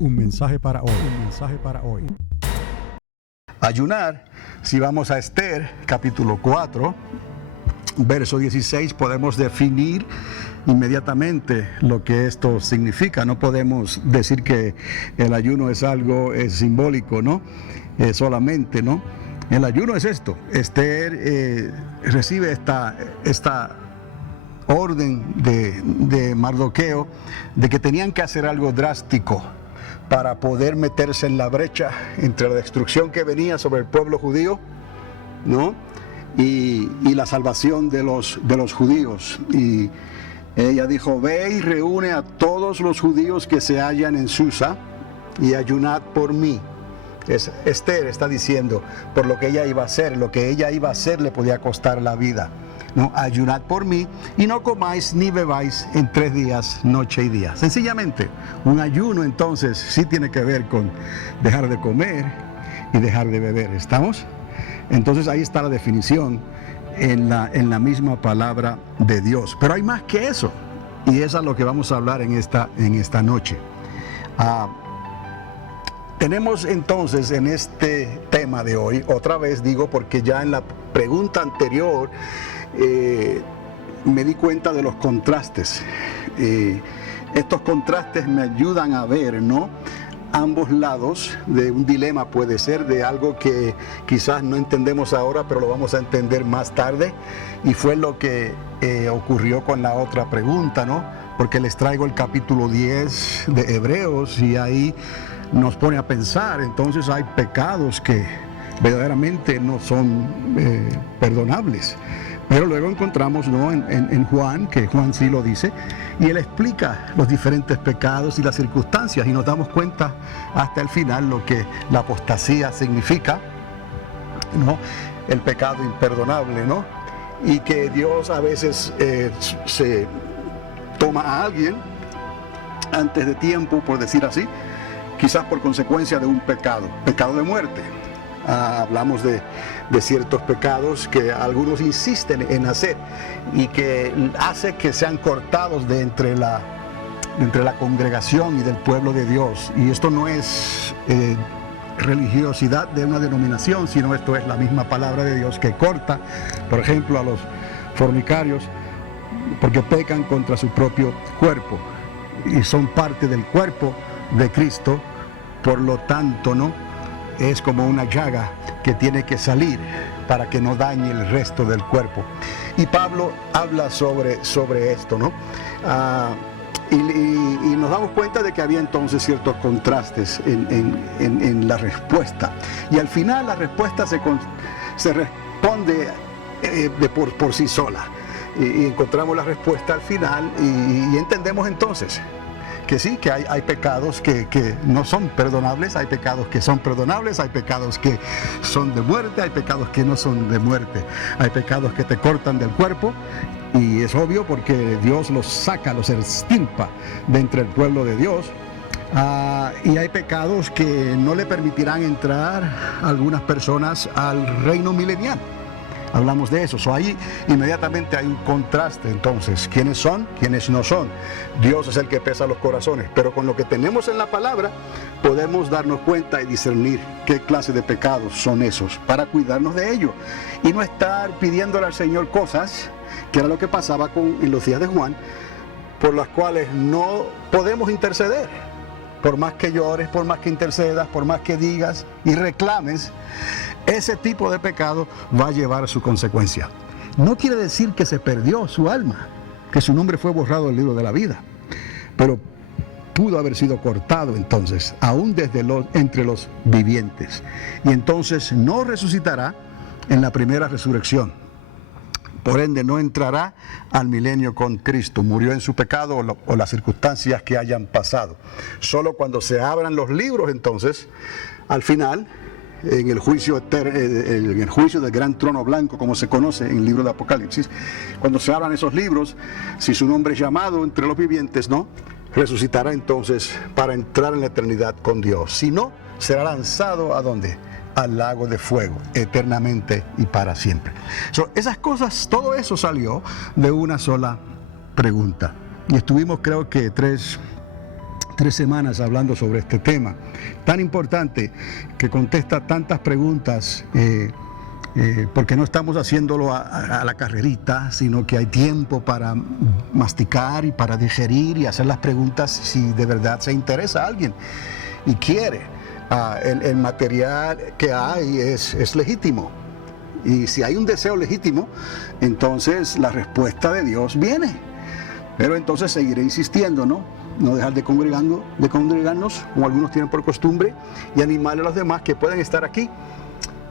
Un mensaje para hoy. Ayunar, si vamos a Esther, capítulo 4, verso 16, podemos definir inmediatamente lo que esto significa. No podemos decir que el ayuno es algo simbólico, ¿no? Solamente, ¿no? El ayuno es esto. Esther recibe esta orden de Mardoqueo de que tenían que hacer algo drástico para poder meterse en la brecha entre la destrucción que venía sobre el pueblo judío, ¿no? y la salvación de los judíos. Y ella dijo: ve y reúne a todos los judíos que se hallan en Susa y ayunad por mí. Esther está diciendo por lo que ella iba a hacer. Lo que ella iba a hacer le podía costar la vida, ¿no? Ayunad por mí y no comáis ni bebáis en 3 días, noche y día. Sencillamente, un ayuno entonces sí tiene que ver con dejar de comer y dejar de beber. ¿Estamos? Entonces ahí está la definición en la misma palabra de Dios. Pero hay más que eso, y eso es lo que vamos a hablar en esta noche. Tenemos entonces en este tema de hoy, otra vez digo, porque ya en la pregunta anterior me di cuenta de los contrastes. Estos contrastes me ayudan a ver, ¿no?, ambos lados de un dilema, puede ser, de algo que quizás no entendemos ahora, pero lo vamos a entender más tarde. Y fue lo que ocurrió con la otra pregunta, ¿no? Porque les traigo el capítulo 10 de Hebreos y ahí nos pone a pensar. Entonces hay pecados que verdaderamente no son perdonables. Pero luego encontramos, ¿no?, en Juan, que Juan sí lo dice, y él explica los diferentes pecados y las circunstancias, y nos damos cuenta hasta el final lo que la apostasía significa, ¿no?, el pecado imperdonable, ¿no?, y que Dios a veces se toma a alguien antes de tiempo, por decir así, quizás por consecuencia de un pecado de muerte. Hablamos de ciertos pecados que algunos insisten en hacer y que hace que sean cortados de entre la congregación y del pueblo de Dios. Y esto no es religiosidad de una denominación, sino esto es la misma palabra de Dios que corta, por ejemplo, a los fornicarios porque pecan contra su propio cuerpo y son parte del cuerpo de Cristo. Por lo tanto, ¿no?, es como una llaga que tiene que salir para que no dañe el resto del cuerpo. Y Pablo habla sobre esto, ¿no? Y nos damos cuenta de que había entonces ciertos contrastes en la respuesta. Y al final la respuesta se responde por sí sola. Y encontramos la respuesta al final y entendemos entonces que sí, que hay pecados que no son perdonables, hay pecados que son perdonables, hay pecados que son de muerte, hay pecados que no son de muerte, hay pecados que te cortan del cuerpo, y es obvio porque Dios los saca, los extirpa de entre el pueblo de Dios. Y hay pecados que no le permitirán entrar a algunas personas al reino milenial. Hablamos de eso. Ahí inmediatamente hay un contraste. Entonces, ¿quiénes son? ¿Quiénes no son? Dios es el que pesa los corazones, pero con lo que tenemos en la palabra podemos darnos cuenta y discernir qué clase de pecados son esos para cuidarnos de ellos y no estar pidiéndole al Señor cosas, que era lo que pasaba en los días de Juan, por las cuales no podemos interceder. Por más que llores, por más que intercedas, por más que digas y reclames, ese tipo de pecado va a llevar su consecuencia. No quiere decir que se perdió su alma, que su nombre fue borrado del libro de la vida, pero pudo haber sido cortado entonces, aún entre los vivientes. Y entonces no resucitará en la primera resurrección. Por ende, no entrará al milenio con Cristo. Murió en su pecado o las circunstancias que hayan pasado. Solo cuando se abran los libros, entonces, al final, en el juicio del gran trono blanco, como se conoce en el libro de Apocalipsis, cuando se abran esos libros, si su nombre es llamado entre los vivientes, ¿no?, resucitará entonces para entrar en la eternidad con Dios. Si no, será lanzado ¿a dónde? Al lago de fuego, eternamente y para siempre. Esas cosas, todo eso salió de una sola pregunta. Y estuvimos, creo que tres 3 semanas hablando sobre este tema tan importante que contesta tantas preguntas, porque no estamos haciéndolo a la carrerita, sino que hay tiempo para masticar y para digerir y hacer las preguntas si de verdad se interesa a alguien y quiere. El material que hay es legítimo, y si hay un deseo legítimo, entonces la respuesta de Dios viene. Pero entonces seguiré insistiendo, no dejar de congregarnos, como algunos tienen por costumbre, y animarle a los demás que puedan estar aquí,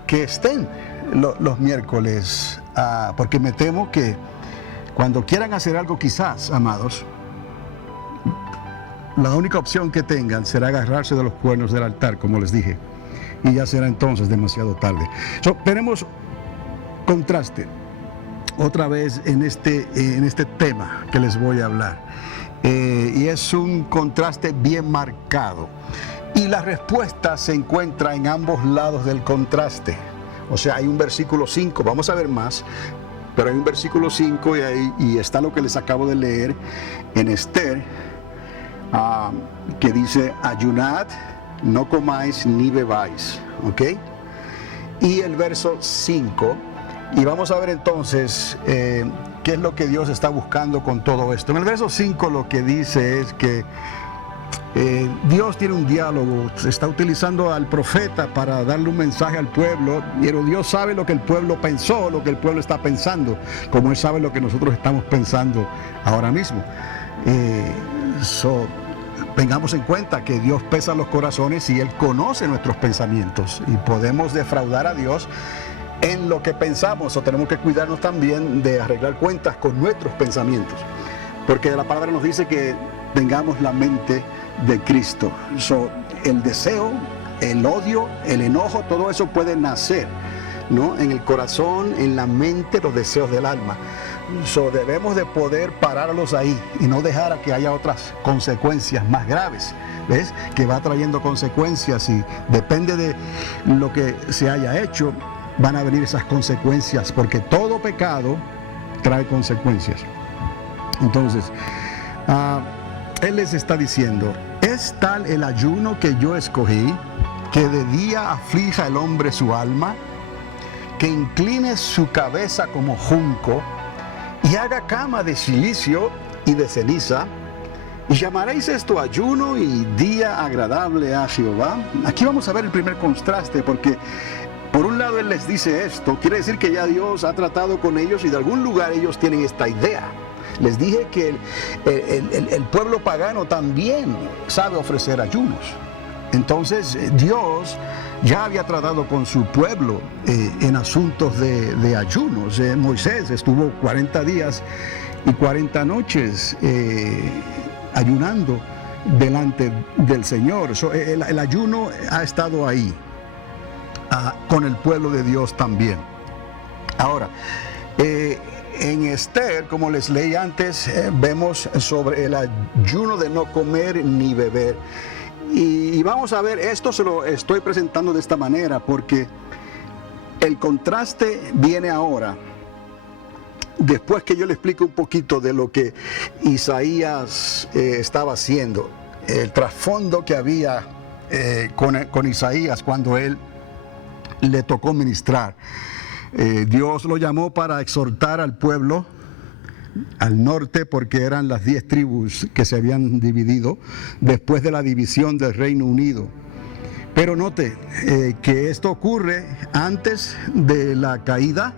que estén los miércoles, porque me temo que cuando quieran hacer algo, quizás, amados, la única opción que tengan será agarrarse de los cuernos del altar, como les dije, y ya será entonces demasiado tarde. Tenemos contraste otra vez en este tema que les voy a hablar, y es un contraste bien marcado, y la respuesta se encuentra en ambos lados del contraste. O sea, hay un versículo 5, vamos a ver más, pero hay un versículo 5 y está lo que les acabo de leer en Esther, que dice: ayunad, no comáis ni bebáis, ¿ok? Y el verso 5, y vamos a ver entonces qué es lo que Dios está buscando con todo esto. En el verso 5 lo que dice es que Dios tiene un diálogo, está utilizando al profeta para darle un mensaje al pueblo, pero Dios sabe lo que el pueblo pensó, lo que el pueblo está pensando, como Él sabe lo que nosotros estamos pensando ahora mismo. Tengamos en cuenta que Dios pesa los corazones y Él conoce nuestros pensamientos, y podemos defraudar a Dios en lo que pensamos, o tenemos que cuidarnos también de arreglar cuentas con nuestros pensamientos, porque la palabra nos dice que tengamos la mente de Cristo. El deseo, el odio, el enojo, todo eso puede nacer, en el corazón, en la mente, los deseos del alma. Debemos de poder pararlos ahí y no dejar a que haya otras consecuencias más graves, ¿ves? Que va trayendo consecuencias, y depende de lo que se haya hecho, van a venir esas consecuencias, porque todo pecado trae consecuencias. Entonces, Él les está diciendo: es tal el ayuno que yo escogí, que de día aflija el hombre su alma, que incline su cabeza como junco, y haga cama de cilicio y de ceniza, y llamaréis esto ayuno y día agradable a Jehová. Aquí vamos a ver el primer contraste, porque por un lado Él les dice esto, quiere decir que ya Dios ha tratado con ellos y de algún lugar ellos tienen esta idea. Les dije que el pueblo pagano también sabe ofrecer ayunos. Entonces Dios ya había tratado con su pueblo en asuntos de ayunos. Moisés estuvo 40 días y 40 noches ayunando delante del Señor. El ayuno ha estado ahí con el pueblo de Dios también. Ahora, en Esther, como les leí antes, vemos sobre el ayuno de no comer ni beber. Y vamos a ver, esto se lo estoy presentando de esta manera porque el contraste viene ahora, después que yo le explico un poquito de lo que Isaías estaba haciendo, el trasfondo que había con Isaías cuando él le tocó ministrar. Dios lo llamó para exhortar al pueblo al norte, porque eran las 10 tribus que se habían dividido después de la división del Reino Unido. Pero note que esto ocurre antes de la caída,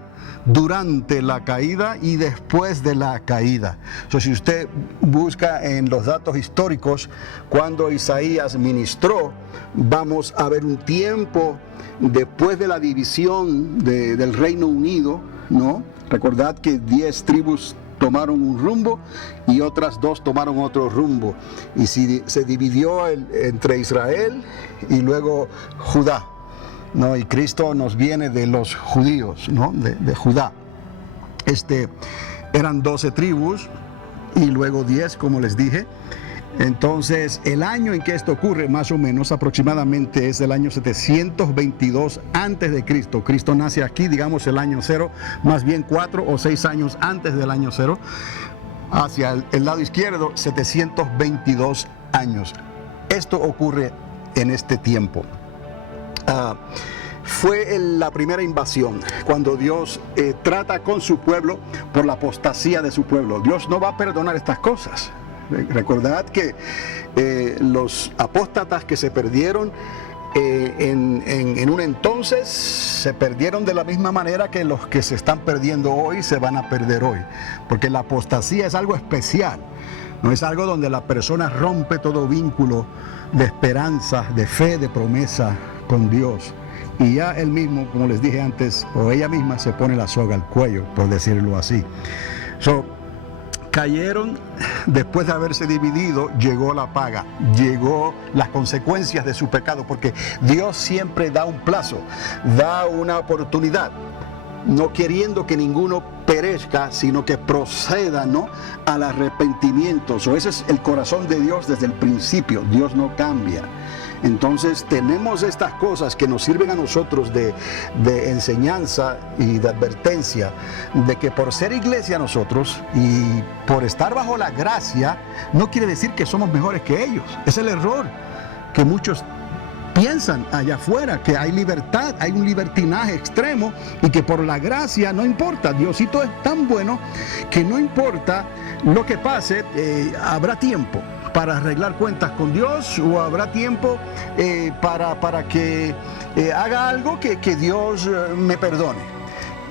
durante la caída y después de la caída. Si usted busca en los datos históricos cuando Isaías ministró, vamos a ver un tiempo después de la división del Reino Unido, ¿no? Recordad que 10 tribus tomaron un rumbo y otras 2 tomaron otro rumbo, y se dividió entre Israel y luego Judá, ¿no? Y Cristo nos viene de los judíos, ¿no? de Judá. Eran 12 tribus y luego 10, como les dije. Entonces, el año en que esto ocurre, más o menos aproximadamente, es el año 722 antes de Cristo. Cristo nace aquí, digamos, el año 0, más bien 4 o 6 años antes del año 0. Hacia el lado izquierdo, 722 años esto ocurre en este tiempo. Fue la primera invasión, cuando Dios trata con su pueblo por la apostasía de su pueblo. Dios no va a perdonar estas cosas. Recordad que los apóstatas que se perdieron en un entonces se perdieron de la misma manera que los que se están perdiendo hoy se van a perder hoy, porque la apostasía es algo especial, no es algo donde la persona rompe todo vínculo de esperanza, de fe, de promesa con Dios, y ya él mismo, como les dije antes, o ella misma se pone la soga al cuello, por decirlo así. Cayeron, después de haberse dividido, llegó la paga, llegó las consecuencias de su pecado, porque Dios siempre da un plazo, da una oportunidad, no queriendo que ninguno perezca, sino que proceda, ¿no?, al arrepentimiento. Ese es el corazón de Dios desde el principio. Dios no cambia. Entonces tenemos estas cosas que nos sirven a nosotros de enseñanza y de advertencia, de que por ser iglesia nosotros y por estar bajo la gracia, no quiere decir que somos mejores que ellos. Es el error que muchos piensan allá afuera, que hay libertad, hay un libertinaje extremo y que por la gracia no importa. Diosito es tan bueno que no importa lo que pase, habrá tiempo para arreglar cuentas con Dios, o habrá tiempo para que haga algo que Dios me perdone.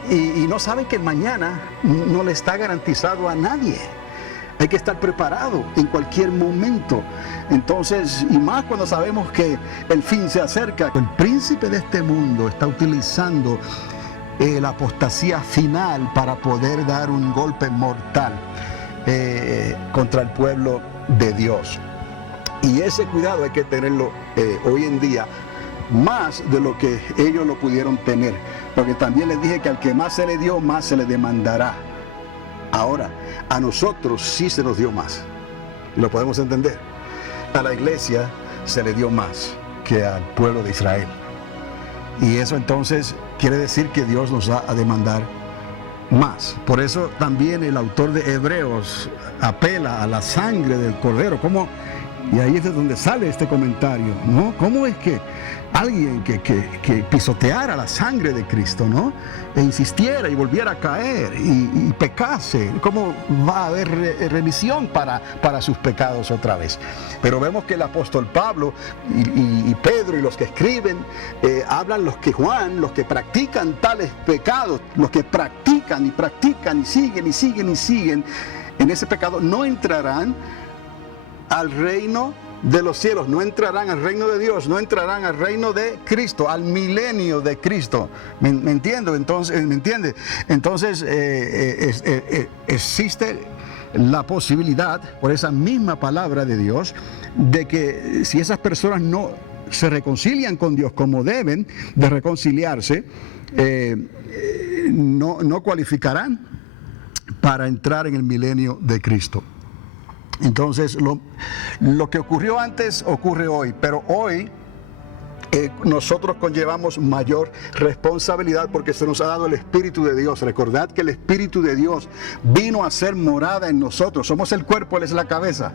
Y no saben que mañana no le está garantizado a nadie. Hay que estar preparado en cualquier momento. Entonces, y más cuando sabemos que el fin se acerca. El príncipe de este mundo está utilizando la apostasía final para poder dar un golpe mortal contra el pueblo de Dios. Y ese cuidado hay que tenerlo hoy en día, más de lo que ellos lo pudieron tener, porque también les dije que al que más se le dio, más se le demandará. Ahora, a nosotros sí se nos dio más, lo podemos entender. A la iglesia se le dio más que al pueblo de Israel, y eso entonces quiere decir que Dios nos va a demandar más. Por eso también el autor de Hebreos apela a la sangre del Cordero. Y ahí es de donde sale este comentario, ¿no? ¿Cómo es que alguien que pisoteara la sangre de Cristo, ¿no?, e insistiera y volviera a caer y pecase, cómo va a haber remisión para sus pecados otra vez? Pero vemos que el apóstol Pablo y Pedro y los que escriben hablan, los que practican tales pecados, los que practican y siguen en ese pecado, no entrarán al reino de los cielos, no entrarán al reino de Dios, no entrarán al reino de Cristo, al milenio de Cristo. ¿Me entiende? Entonces existe la posibilidad, por esa misma palabra de Dios, de que si esas personas no se reconcilian con Dios como deben de reconciliarse, no cualificarán para entrar en el milenio de Cristo. Entonces, lo que ocurrió antes ocurre hoy, pero hoy nosotros conllevamos mayor responsabilidad porque se nos ha dado el Espíritu de Dios. Recordad que el Espíritu de Dios vino a ser morada en nosotros. Somos el cuerpo, Él es la cabeza.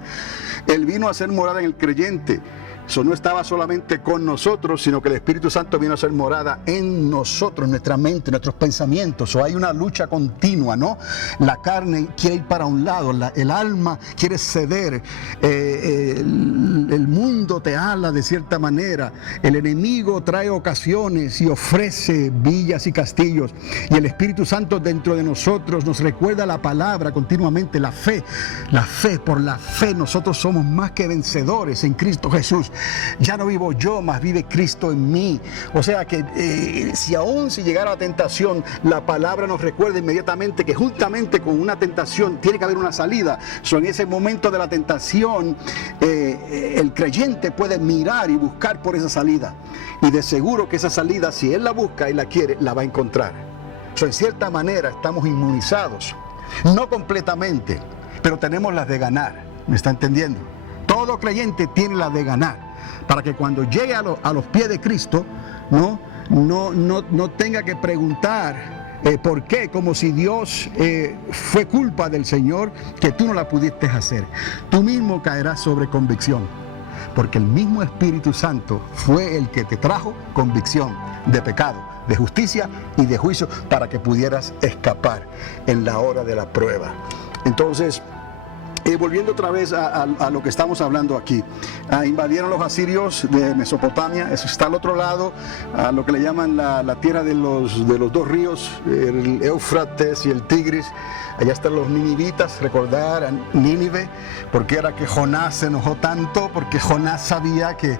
Él vino a ser morada en el creyente. Eso no estaba solamente con nosotros, sino que el Espíritu Santo vino a ser morada en nosotros, en nuestra mente, en nuestros pensamientos. Hay una lucha continua, ¿no? La carne quiere ir para un lado, el alma quiere ceder, el mundo te habla de cierta manera, el enemigo trae ocasiones y ofrece villas y castillos, y el Espíritu Santo dentro de nosotros nos recuerda la palabra continuamente, la fe. Por la fe nosotros somos más que vencedores en Cristo Jesús. Ya no vivo yo, mas vive Cristo en mí. O sea que si llegara la tentación, la palabra nos recuerda inmediatamente que juntamente con una tentación tiene que haber una salida. En ese momento de la tentación, el creyente puede mirar y buscar por esa salida. Y de seguro que esa salida, si él la busca y la quiere, la va a encontrar. En cierta manera estamos inmunizados. No completamente, pero tenemos las de ganar. ¿Me está entendiendo? Todo creyente tiene la de ganar, para que cuando llegue a los pies de Cristo, no tenga que preguntar por qué, como si Dios fue culpa del Señor que tú no la pudiste hacer. Tú mismo caerás sobre convicción. porque el mismo Espíritu Santo fue el que te trajo convicción de pecado, de justicia y de juicio para que pudieras escapar en la hora de la prueba. Entonces, volviendo otra vez a lo que estamos hablando aquí, invadieron los asirios de Mesopotamia, eso está al otro lado, a lo que le llaman la tierra de los dos ríos, el Éufrates y el Tigris. Allá están los ninivitas, recordar a Nínive, porque era que Jonás se enojó tanto, porque Jonás sabía que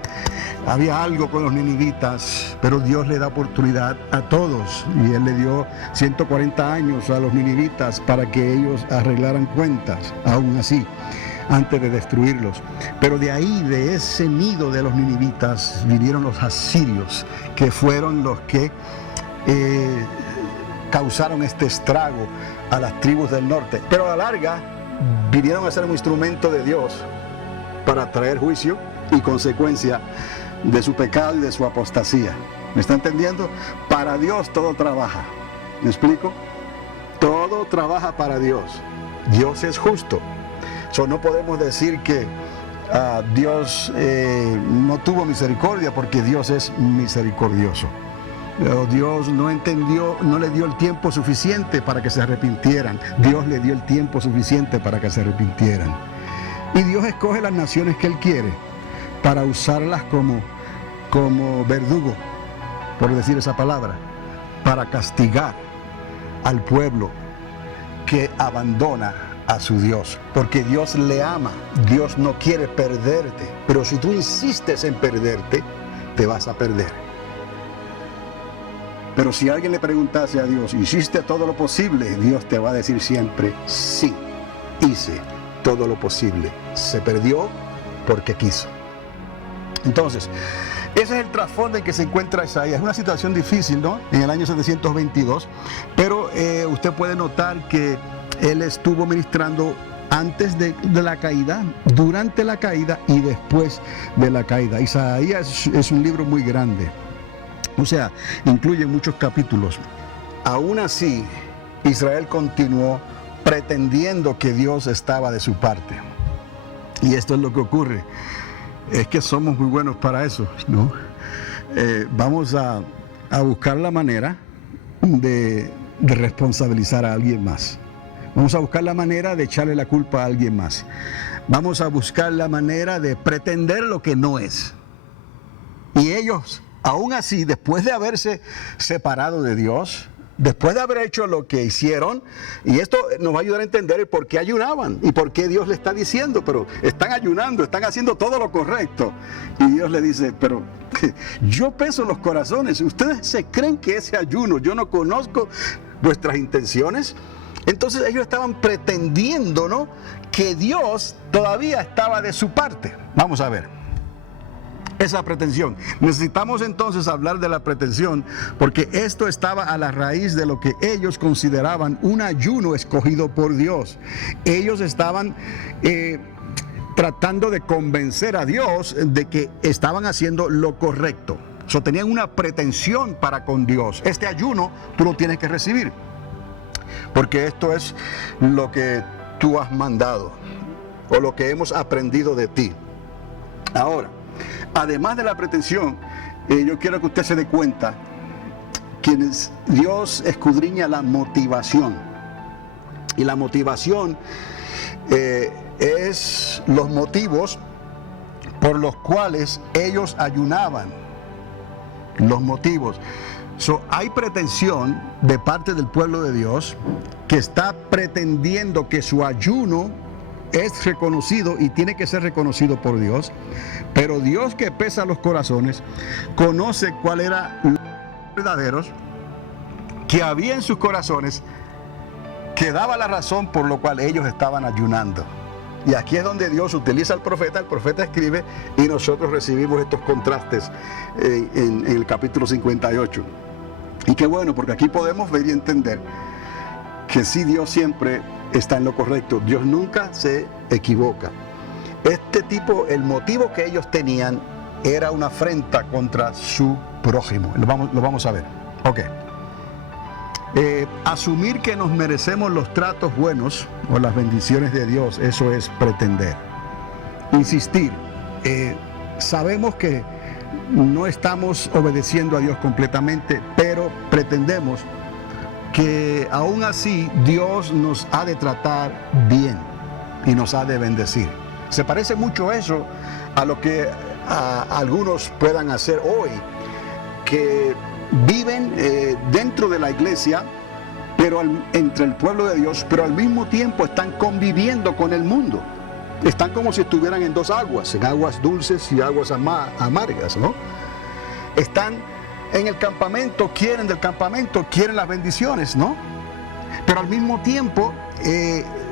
había algo con los ninivitas, pero Dios le da oportunidad a todos, y Él le dio 140 años a los ninivitas para que ellos arreglaran cuentas, aún así, antes de destruirlos. Pero de ahí, de ese nido de los ninivitas, vinieron los asirios, que fueron los que causaron este estrago a las tribus del norte, pero a la larga vinieron a ser un instrumento de Dios para traer juicio y consecuencia de su pecado y de su apostasía. ¿Me está entendiendo? Para Dios todo trabaja. ¿Me explico? Todo trabaja para Dios. Dios es justo. No podemos decir que Dios no tuvo misericordia, porque Dios es misericordioso. Pero Dios no entendió, no le dio el tiempo suficiente para que se arrepintieran. Dios le dio el tiempo suficiente para que se arrepintieran. Y Dios escoge las naciones que Él quiere para usarlas como verdugo, por decir esa palabra, para castigar al pueblo que abandona a su Dios. Porque Dios le ama, Dios no quiere perderte. Pero si tú insistes en perderte, te vas a perder. Pero si alguien le preguntase a Dios, ¿hiciste todo lo posible? Dios te va a decir siempre, sí, hice todo lo posible. Se perdió porque quiso. Entonces, ese es el trasfondo en que se encuentra Isaías. Es una situación difícil, ¿no? En el año 722, pero usted puede notar que él estuvo ministrando antes de la caída, durante la caída y después de la caída. Isaías es un libro muy grande. O sea, incluye muchos capítulos. Aún así, Israel continuó pretendiendo que Dios estaba de su parte. Y esto es lo que ocurre. Es que somos muy buenos para eso, ¿no? Vamos a buscar la manera de responsabilizar a alguien más. Vamos a buscar la manera de echarle la culpa a alguien más. Vamos a buscar la manera de pretender lo que no es. Y ellos, aún así, después de haberse separado de Dios, después de haber hecho lo que hicieron, y esto nos va a ayudar a entender el por qué ayunaban y por qué Dios le está diciendo, pero están ayunando, están haciendo todo lo correcto. Y Dios le dice, pero yo peso los corazones, ustedes se creen que ese ayuno, yo no conozco vuestras intenciones. Entonces ellos estaban pretendiendo, ¿no?, que Dios todavía estaba de su parte. Vamos a ver esa pretensión. Necesitamos entonces hablar de la pretensión, porque esto estaba a la raíz de lo que ellos consideraban un ayuno escogido por Dios. Ellos estaban tratando de convencer a Dios de que estaban haciendo lo correcto. Tenían una pretensión para con Dios. Este ayuno tú lo tienes que recibir, porque esto es lo que tú has mandado, o lo que hemos aprendido de ti. Ahora, además de la pretensión, yo quiero que usted se dé cuenta que Dios escudriña la motivación. Y la motivación es los motivos por los cuales ellos ayunaban. Los motivos. Hay pretensión de parte del pueblo de Dios que está pretendiendo que su ayuno es reconocido y tiene que ser reconocido por Dios, pero Dios, que pesa los corazones, conoce cuál era los verdaderos que había en sus corazones, que daba la razón por lo cual ellos estaban ayunando. Y aquí es donde Dios utiliza al profeta, el profeta escribe y nosotros recibimos estos contrastes en el capítulo 58. Y qué bueno, porque aquí podemos ver y entender que sí, Dios siempre está en lo correcto. Dios nunca se equivoca. El motivo que ellos tenían era una afrenta contra su prójimo. Lo vamos a ver. Ok. Asumir que nos merecemos los tratos buenos o las bendiciones de Dios, eso es pretender. Insistir, sabemos que no estamos obedeciendo a Dios completamente, pero pretendemos que aún así Dios nos ha de tratar bien y nos ha de bendecir. Se parece mucho eso a lo que algunos puedan hacer hoy, que viven dentro de la iglesia, pero entre el pueblo de Dios, pero al mismo tiempo están conviviendo con el mundo. Están como si estuvieran en dos aguas, en aguas dulces y aguas amargas, ¿no? Están en el campamento, quieren del campamento, quieren las bendiciones, ¿no? Pero al mismo tiempo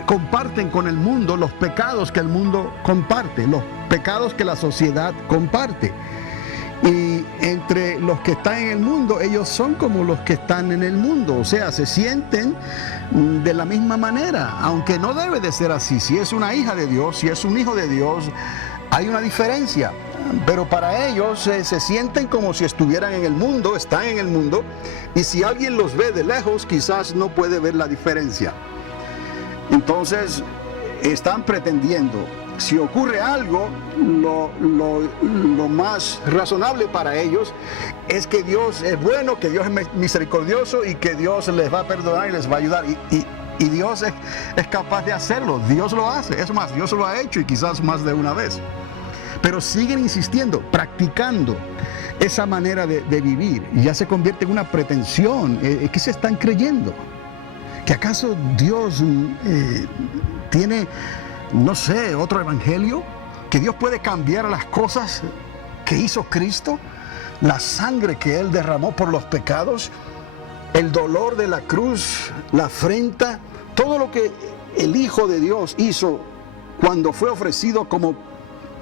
comparten con el mundo los pecados que el mundo comparte, los pecados que la sociedad comparte. Y entre los que están en el mundo, ellos son como los que están en el mundo, o sea, se sienten de la misma manera, aunque no debe de ser así. Si es una hija de Dios, si es un hijo de Dios, hay una diferencia, pero para ellos se sienten como si estuvieran en el mundo, están en el mundo, y si alguien los ve de lejos, quizás no puede ver la diferencia. Entonces, están pretendiendo. Si ocurre algo, lo más razonable para ellos es que Dios es bueno, que Dios es misericordioso y que Dios les va a perdonar y les va a ayudar. Y Dios es capaz de hacerlo, Dios lo hace. Es más, Dios lo ha hecho y quizás más de una vez. Pero siguen insistiendo, practicando esa manera de vivir. Y ya se convierte en una pretensión. ¿Qué se están creyendo? ¿Que acaso Dios tiene, no sé, otro evangelio? ¿Que Dios puede cambiar las cosas que hizo Cristo? La sangre que Él derramó por los pecados, el dolor de la cruz, la afrenta, todo lo que el Hijo de Dios hizo cuando fue ofrecido como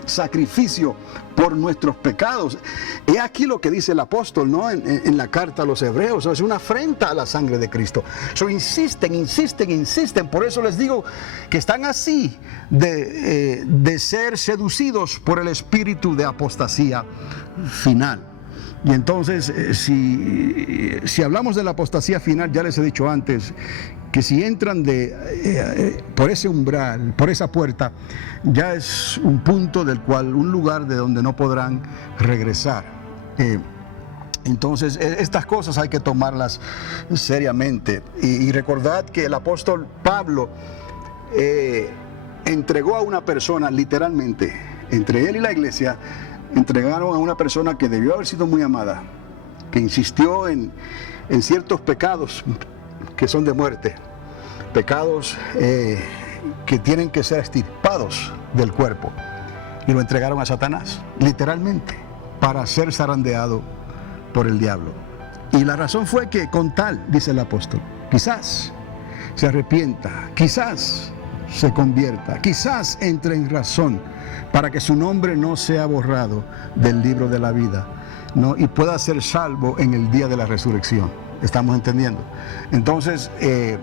sacrificio por nuestros pecados. He aquí lo que dice el apóstol, ¿no? En la carta a los hebreos. Es una afrenta a la sangre de Cristo. Insisten. Por eso les digo que están así de ser seducidos por el espíritu de apostasía final. Y entonces, si hablamos de la apostasía final, ya les he dicho antes que si entran por ese umbral, por esa puerta, ya es un punto un lugar de donde no podrán regresar. Entonces, estas cosas hay que tomarlas seriamente. Y recordad que el apóstol Pablo entregó a una persona, literalmente, entre él y la iglesia, entregaron a una persona que debió haber sido muy amada, que insistió en ciertos pecados que son de muerte, pecados que tienen que ser extirpados del cuerpo, y lo entregaron a Satanás, literalmente, para ser zarandeado por el diablo. Y la razón fue que con tal, dice el apóstol, quizás se arrepienta, quizás se convierta, quizás entre en razón, para que su nombre no sea borrado del libro de la vida, ¿no? Y pueda ser salvo en el día de la resurrección. ¿Estamos entendiendo? Entonces,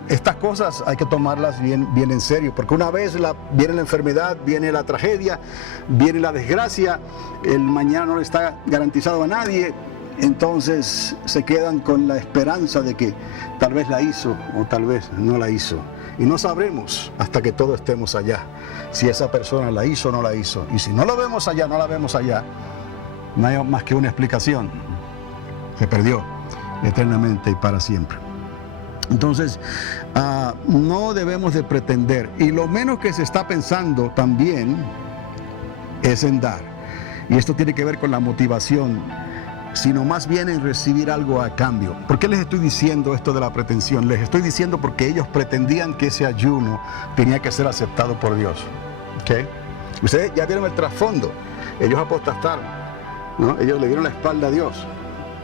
estas cosas hay que tomarlas bien en serio, porque una vez viene la enfermedad, viene la tragedia, viene la desgracia, el mañana no le está garantizado a nadie, entonces se quedan con la esperanza de que tal vez la hizo o tal vez no la hizo. Y no sabremos hasta que todos estemos allá, si esa persona la hizo o no la hizo. Y si no lo vemos allá, no la vemos allá, no hay más que una explicación: se perdió eternamente y para siempre. Entonces, no debemos de pretender, y lo menos que se está pensando también es en dar. Y esto tiene que ver con la motivación, sino más bien en recibir algo a cambio. ¿Por qué les estoy diciendo esto de la pretensión? Les estoy diciendo porque ellos pretendían que ese ayuno tenía que ser aceptado por Dios. ¿Okay? Ustedes ya vieron el trasfondo. Ellos apostastaron, ¿no? Ellos le dieron la espalda a Dios.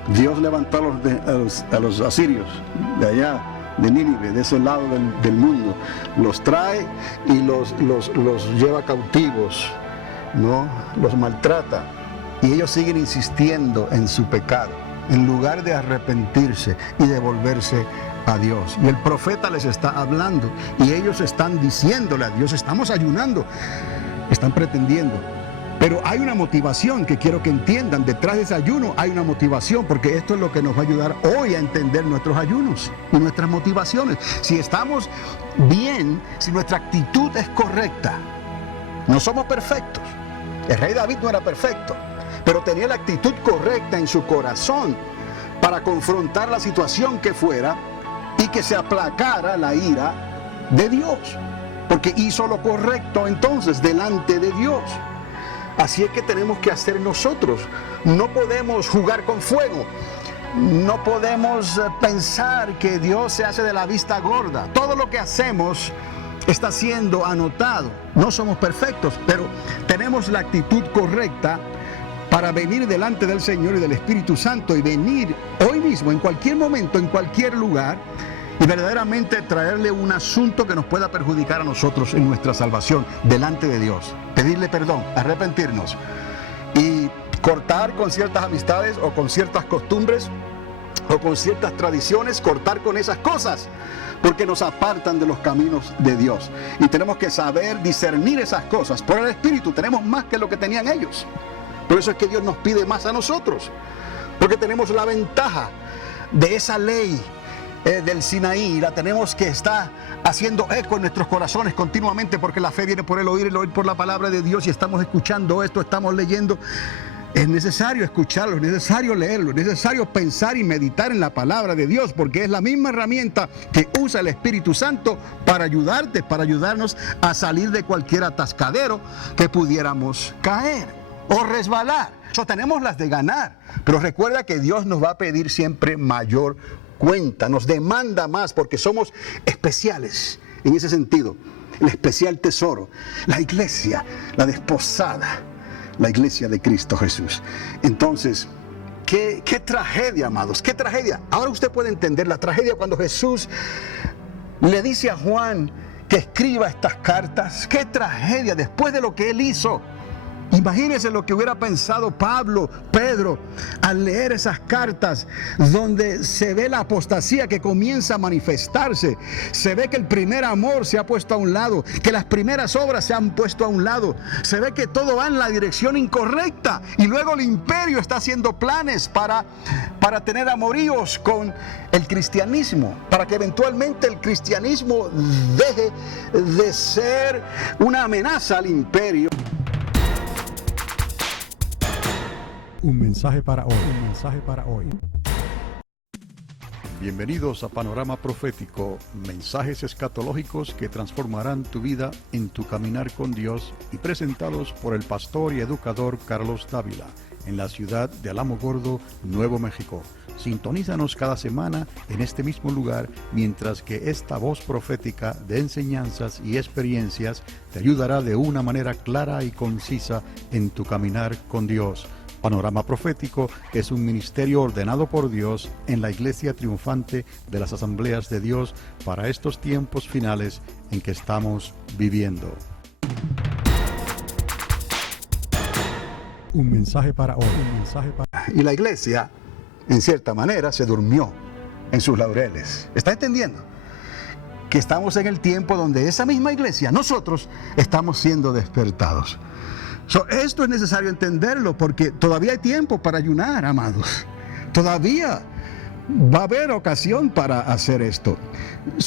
Dios levantó a los asirios de allá, de Nínive, de ese lado del mundo. Los trae y los lleva cautivos, ¿no? Los maltrata. Y ellos siguen insistiendo en su pecado, en lugar de arrepentirse y de volverse a Dios. Y el profeta les está hablando y ellos están diciéndole a Dios: estamos ayunando. Están pretendiendo. Pero hay una motivación que quiero que entiendan. Detrás de ese ayuno hay una motivación, porque esto es lo que nos va a ayudar hoy a entender nuestros ayunos y nuestras motivaciones. Si estamos bien, si nuestra actitud es correcta, no somos perfectos. El rey David no era perfecto, pero tenía la actitud correcta en su corazón para confrontar la situación que fuera y que se aplacara la ira de Dios, porque hizo lo correcto entonces delante de Dios. Así es que tenemos que hacer nosotros. No podemos jugar con fuego. No podemos pensar que Dios se hace de la vista gorda. Todo lo que hacemos está siendo anotado. No somos perfectos, pero tenemos la actitud correcta para venir delante del Señor y del Espíritu Santo y venir hoy mismo, en cualquier momento, en cualquier lugar, y verdaderamente traerle un asunto que nos pueda perjudicar a nosotros en nuestra salvación delante de Dios. Pedirle perdón, arrepentirnos y cortar con ciertas amistades o con ciertas costumbres o con ciertas tradiciones, cortar con esas cosas, porque nos apartan de los caminos de Dios. Y tenemos que saber discernir esas cosas. Por el Espíritu tenemos más que lo que tenían ellos. Por eso es que Dios nos pide más a nosotros, porque tenemos la ventaja de esa ley del Sinaí, la tenemos que estar haciendo eco en nuestros corazones continuamente, porque la fe viene por el oír por la palabra de Dios, y estamos escuchando esto, estamos leyendo. Es necesario escucharlo, es necesario leerlo, es necesario pensar y meditar en la palabra de Dios, porque es la misma herramienta que usa el Espíritu Santo para ayudarte, para ayudarnos a salir de cualquier atascadero que pudiéramos caer o resbalar. Tenemos las de ganar, pero recuerda que Dios nos va a pedir siempre mayor cuenta, nos demanda más, porque somos especiales en ese sentido, el especial tesoro, la iglesia, la desposada, la iglesia de Cristo Jesús. Entonces, qué tragedia, amados, qué tragedia. Ahora usted puede entender la tragedia cuando Jesús le dice a Juan que escriba estas cartas. Qué tragedia después de lo que él hizo. Imagínense lo que hubiera pensado Pedro, al leer esas cartas donde se ve la apostasía que comienza a manifestarse. Se ve que el primer amor se ha puesto a un lado, que las primeras obras se han puesto a un lado. Se ve que todo va en la dirección incorrecta, y luego el imperio está haciendo planes para tener amoríos con el cristianismo, para que eventualmente el cristianismo deje de ser una amenaza al imperio. Un mensaje para hoy, un mensaje para hoy. Bienvenidos a Panorama Profético, mensajes escatológicos que transformarán tu vida en tu caminar con Dios, y presentados por el pastor y educador Carlos Dávila, en la ciudad de Alamogordo, Nuevo México. Sintonízanos cada semana en este mismo lugar, mientras que esta voz profética de enseñanzas y experiencias te ayudará de una manera clara y concisa en tu caminar con Dios. Panorama Profético es un ministerio ordenado por Dios en la Iglesia Triunfante de las Asambleas de Dios para estos tiempos finales en que estamos viviendo. Un mensaje para hoy, un mensaje para... Y la iglesia, en cierta manera, se durmió en sus laureles. ¿Está entendiendo? Que estamos en el tiempo donde esa misma iglesia, nosotros, estamos siendo despertados. Esto es necesario entenderlo, porque todavía hay tiempo para ayunar, amados. Todavía va a haber ocasión para hacer esto.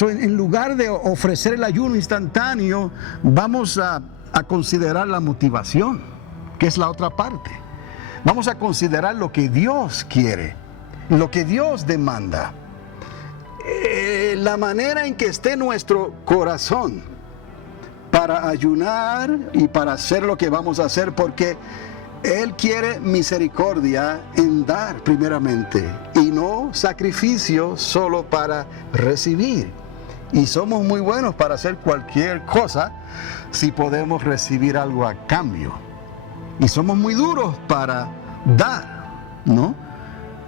En lugar de ofrecer el ayuno instantáneo, vamos a considerar la motivación, que es la otra parte. Vamos a considerar lo que Dios quiere, lo que Dios demanda, la manera en que esté nuestro corazón para ayunar y para hacer lo que vamos a hacer, porque Él quiere misericordia en dar primeramente, y no sacrificio solo para recibir. Y somos muy buenos para hacer cualquier cosa si podemos recibir algo a cambio. Y somos muy duros para dar, ¿no?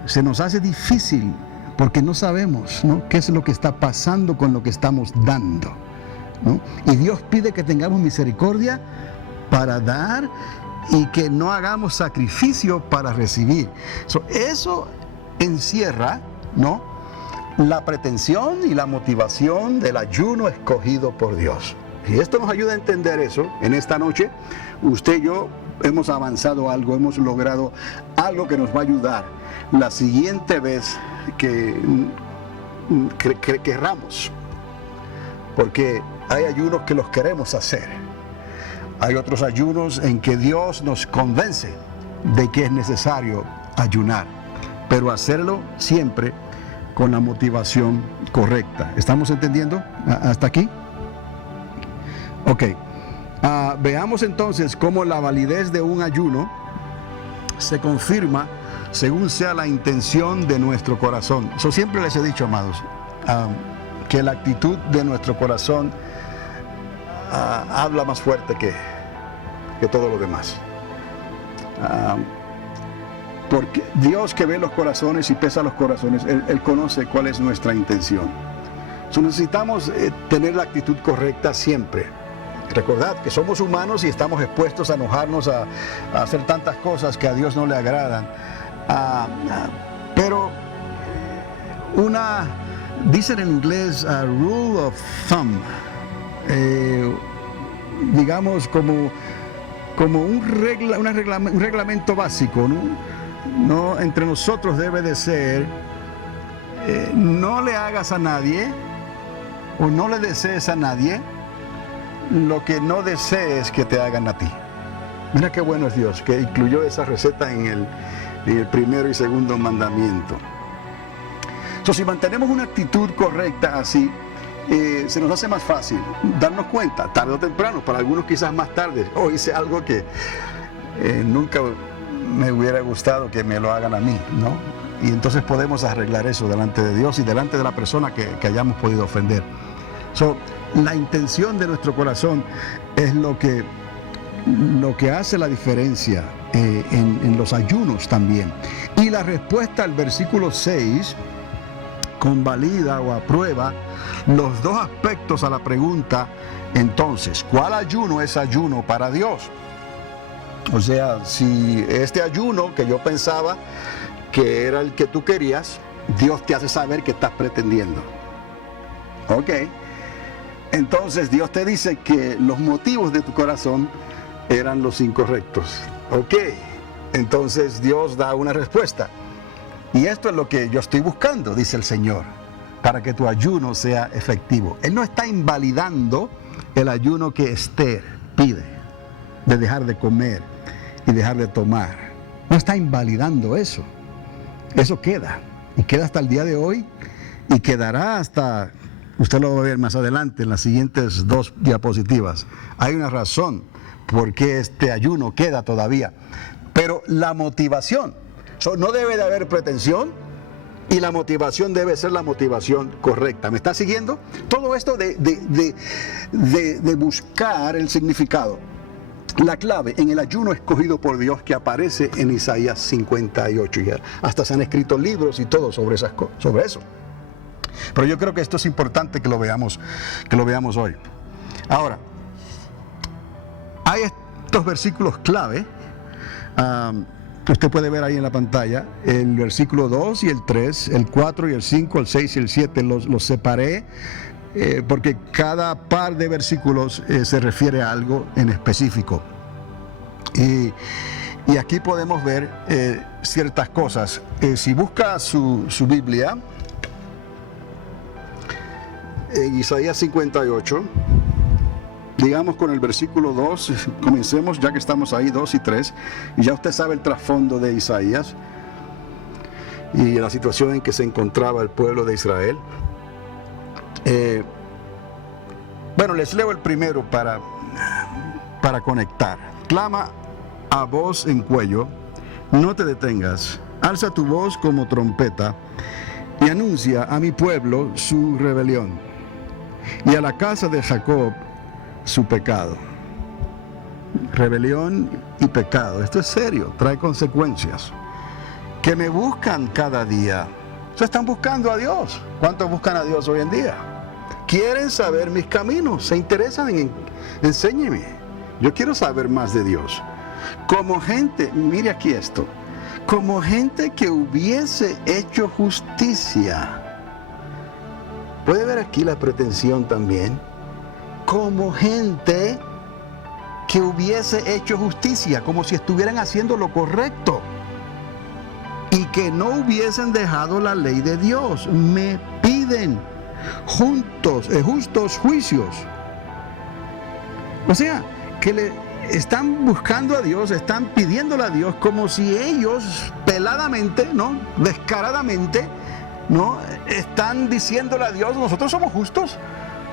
Se nos hace difícil porque no sabemos, ¿no?, qué es lo que está pasando con lo que estamos dando, ¿no? Y Dios pide que tengamos misericordia para dar y que no hagamos sacrificio para recibir. Eso encierra, ¿no?, la pretensión y la motivación del ayuno escogido por Dios. Y esto nos ayuda a entender eso. En esta noche, usted y yo hemos avanzado algo, hemos logrado algo que nos va a ayudar la siguiente vez que querramos. Porque hay ayunos que los queremos hacer. Hay otros ayunos en que Dios nos convence de que es necesario ayunar, pero hacerlo siempre con la motivación correcta. ¿Estamos entendiendo hasta aquí? Ok. Veamos entonces cómo la validez de un ayuno se confirma según sea la intención de nuestro corazón. Yo siempre les he dicho, amados, que la actitud de nuestro corazón habla más fuerte que todo lo demás. Porque Dios, que ve los corazones y pesa los corazones, Él conoce cuál es nuestra intención. Necesitamos tener la actitud correcta siempre. Recordad que somos humanos y estamos expuestos a enojarnos, a hacer tantas cosas que a Dios no le agradan. Pero dicen en inglés, rule of thumb, digamos como un reglamento básico, ¿no? Entre nosotros debe de ser, no le hagas a nadie o no le desees a nadie lo que no desees que te hagan a ti. Mira qué bueno es Dios, que incluyó esa receta en el primero y segundo mandamiento. Si mantenemos una actitud correcta así, se nos hace más fácil darnos cuenta, tarde o temprano, para algunos quizás más tarde. Hice algo que nunca me hubiera gustado que me lo hagan a mí, ¿no? Y entonces podemos arreglar eso delante de Dios y delante de la persona que hayamos podido ofender. La intención de nuestro corazón es lo que hace la diferencia en los ayunos también. Y la respuesta al versículo 6 convalida o aprueba los dos aspectos a la pregunta, entonces, ¿cuál ayuno es ayuno para Dios? O sea, si este ayuno que yo pensaba que era el que tú querías, Dios te hace saber que estás pretendiendo. Ok. Entonces Dios te dice que los motivos de tu corazón eran los incorrectos. Ok. Entonces Dios da una respuesta. Y esto es lo que yo estoy buscando, dice el Señor, para que tu ayuno sea efectivo. Él no está invalidando el ayuno que Esther pide, de dejar de comer y dejar de tomar. No está invalidando eso. Eso queda. Y queda hasta el día de hoy y quedará hasta... Usted lo va a ver más adelante en las siguientes 2 diapositivas. Hay una razón por qué este ayuno queda todavía. Pero la motivación, no debe de haber pretensión y la motivación debe ser la motivación correcta. ¿Me está siguiendo? Todo esto de buscar el significado. La clave en el ayuno escogido por Dios que aparece en Isaías 58. Y hasta se han escrito libros y todo sobre eso. Pero yo creo que esto es importante que lo veamos hoy. Ahora, hay estos versículos clave que usted puede ver ahí en la pantalla. El versículo 2 y el 3, el 4 y el 5, el 6 y el 7, los separé porque cada par de versículos se refiere a algo en específico. Y aquí podemos ver ciertas cosas. Si busca su Biblia, en Isaías 58, digamos con el versículo 2, comencemos ya que estamos ahí, 2 y 3, y ya usted sabe el trasfondo de Isaías y la situación en que se encontraba el pueblo de Israel. Bueno, les leo el primero para conectar. Clama a voz en cuello, no te detengas, alza tu voz como trompeta y anuncia a mi pueblo su rebelión y a la casa de Jacob su pecado. Rebelión y pecado, esto es serio, trae consecuencias. Que me buscan cada día. Se están buscando a Dios. ¿Cuántos buscan a Dios hoy en día? Quieren saber mis caminos, se interesan en enséñeme. Yo quiero saber más de Dios. Como gente, mire aquí esto, como gente que hubiese hecho justicia. ¿Puede ver aquí la pretensión también? Como gente que hubiese hecho justicia, como si estuvieran haciendo lo correcto y que no hubiesen dejado la ley de Dios. Me piden justos juicios. O sea, que están buscando a Dios, están pidiéndole a Dios como si ellos peladamente, ¿no? Descaradamente, ¿no? Están diciéndole a Dios, nosotros somos justos,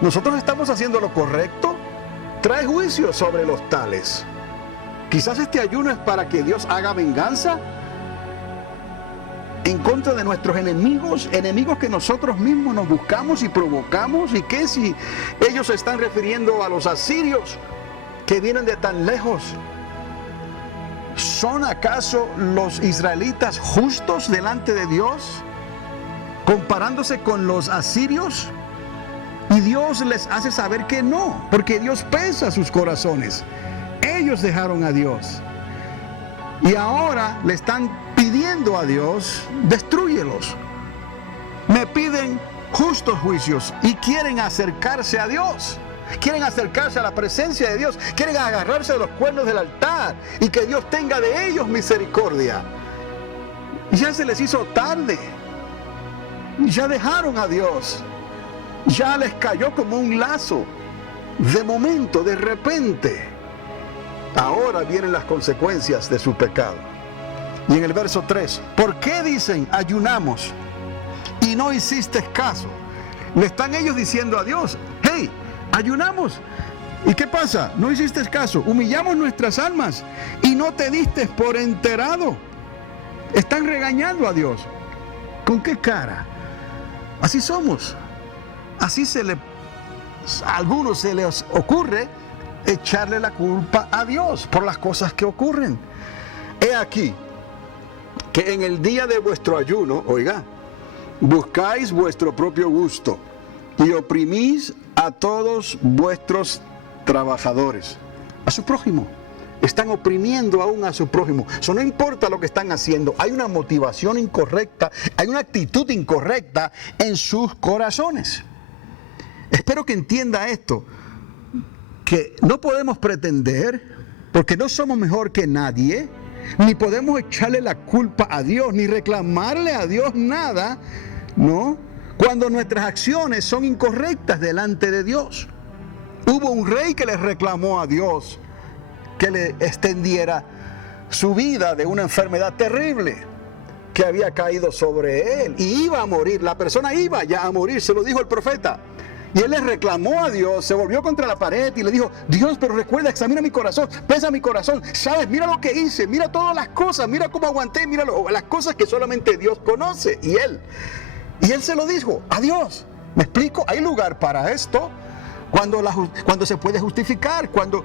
nosotros estamos haciendo lo correcto. Trae juicio sobre los tales. Quizás este ayuno es para que Dios haga venganza en contra de nuestros enemigos que nosotros mismos nos buscamos y provocamos. ¿Y qué si ellos se están refiriendo a los asirios que vienen de tan lejos? ¿Son acaso los israelitas justos delante de Dios comparándose con los asirios? Y Dios les hace saber que no, porque Dios pesa sus corazones. Ellos dejaron a Dios y ahora le están pidiendo a Dios, destrúyelos. Me piden justos juicios y quieren acercarse a Dios. Quieren acercarse a la presencia de Dios. Quieren agarrarse de los cuernos del altar y que Dios tenga de ellos misericordia. Ya se les hizo tarde. Ya dejaron a Dios. Ya les cayó como un lazo. De momento, de repente. Ahora vienen las consecuencias de su pecado. Y en el verso 3, ¿por qué dicen ayunamos y no hiciste caso? Le están ellos diciendo a Dios, hey, ayunamos. ¿Y qué pasa? No hiciste caso. Humillamos nuestras almas y no te diste por enterado. Están regañando a Dios. ¿Con qué cara? Así somos. Así a algunos se les ocurre echarle la culpa a Dios por las cosas que ocurren. He aquí que en el día de vuestro ayuno, oiga, buscáis vuestro propio gusto y oprimís a todos vuestros trabajadores, a su prójimo. Están oprimiendo aún a su prójimo. Eso no importa lo que están haciendo. Hay una motivación incorrecta, hay una actitud incorrecta en sus corazones. Espero que entienda esto, que no podemos pretender, porque no somos mejor que nadie, ni podemos echarle la culpa a Dios, ni reclamarle a Dios nada, ¿no? Cuando nuestras acciones son incorrectas delante de Dios. Hubo un rey que le reclamó a Dios que le extendiera su vida de una enfermedad terrible que había caído sobre él y iba a morir. La persona iba ya a morir, se lo dijo el profeta. Y él le reclamó a Dios, se volvió contra la pared y le dijo, Dios, pero recuerda, examina mi corazón, pesa mi corazón, sabes, mira lo que hice, mira todas las cosas, mira cómo aguanté, mira las cosas que solamente Dios conoce. Y él se lo dijo a Dios. ¿Me explico? Hay lugar para esto cuando se puede justificar, cuando